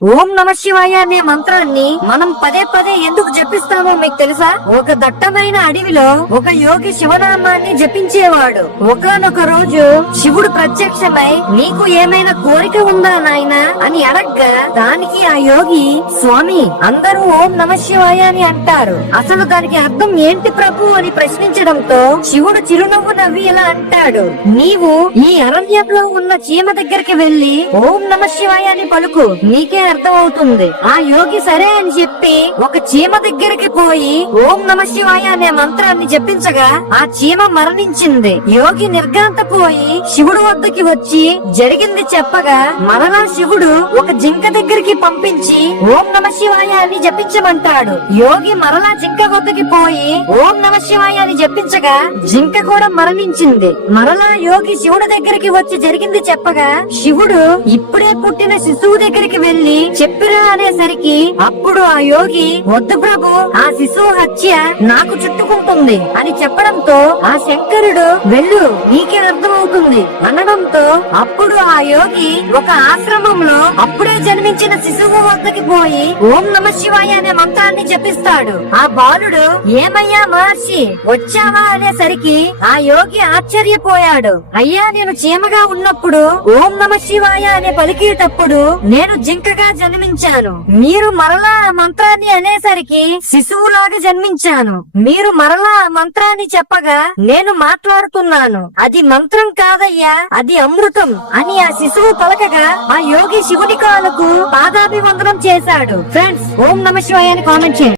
ఓం నమ శివాయ అనే మంత్రాన్ని మనం పదే పదే ఎందుకు జపిస్తామో మీకు తెలుసా? ఒక దట్టమైన అడవిలో ఒక యోగి శివనామాన్ని జపించేవాడు. ఒకానొక రోజు శివుడు ప్రత్యక్షమై నీకు ఏమైనా కోరిక ఉందా నాయనా అని అడగ్గా దానికి ఆ యోగి, స్వామి అందరూ ఓం నమ శివాయ అని అంటారు, అసలు దానికి అర్థం ఏంటి ప్రభు అని ప్రశ్నించడంతో శివుడు చిరునవ్వు నవ్వి ఇలా అంటాడు, నీవు ఈ అరణ్యంలో ఉన్న చీమ దగ్గరికి వెళ్లి ఓం నమ శివాయ అని పలుకు, నీకే అర్థం అవుతుంది. ఆ యోగి సరే అని చెప్పి ఒక చీమ దగ్గరికి పోయి ఓం నమ శివాయ అనే మంత్రాన్ని జపించగా ఆ చీమ మరణించింది. యోగి నిర్ఘాంతపోయి శివుడు వద్దకి వచ్చి జరిగింది చెప్పగా మరలా శివుడు ఒక జింక దగ్గరికి పంపించి ఓం నమ శివాయ అని జపించమంటాడు. యోగి మరలా జింక వద్దకి పోయి ఓం నమ శివాయ అని జపించగా జింక కూడా మరణించింది. మరలా యోగి శివుడు దగ్గరికి వచ్చి జరిగింది చెప్పగా శివుడు ఇప్పుడే పుట్టిన శిశువు దగ్గరికి వెళ్లి చెప్పిరా అనేసరికి అప్పుడు ఆ యోగి, వద్దు ప్రభు, ఆ శిశువు హత్య నాకు చుట్టుకుంటుంది అని చెప్పడంతో ఆ శంకరుడు వెళ్ళు నీకే అర్థమవుతుంది అనడంతో అప్పుడు ఆ యోగి ఒక ఆశ్రమంలో అప్పుడే జన్మించిన శిశువు వద్దకి పోయి ఓం నమ శివాయ అనే మంత్రాన్ని జపిస్తాడు. ఆ బాలుడు ఏమయ్యా మహర్షి వచ్చావా అనేసరికి ఆ యోగి ఆశ్చర్యపోయాడు. అయ్యా నేను చీమగా ఉన్నప్పుడు ఓం నమ శివాయ అనే పలికేటప్పుడు నేను జింకగా జన్మించాను. మీరు మరలా ఆ మంత్రాన్ని అనేసరికి శిశువులాగా జన్మించాను. మీరు మరలా ఆ మంత్రాన్ని చెప్పగా నేను మాట్లాడుతున్నాను. అది మంత్రం కాదయ్యా, అది అమృతం అని ఆ శిశువు పలకగా ఆ యోగి శివుడి కాళ్ళకు పాదాభివందనం చేశాడు. ఫ్రెండ్స్, ఓం నమ శివాయ అని కామెంట్ చేయండి.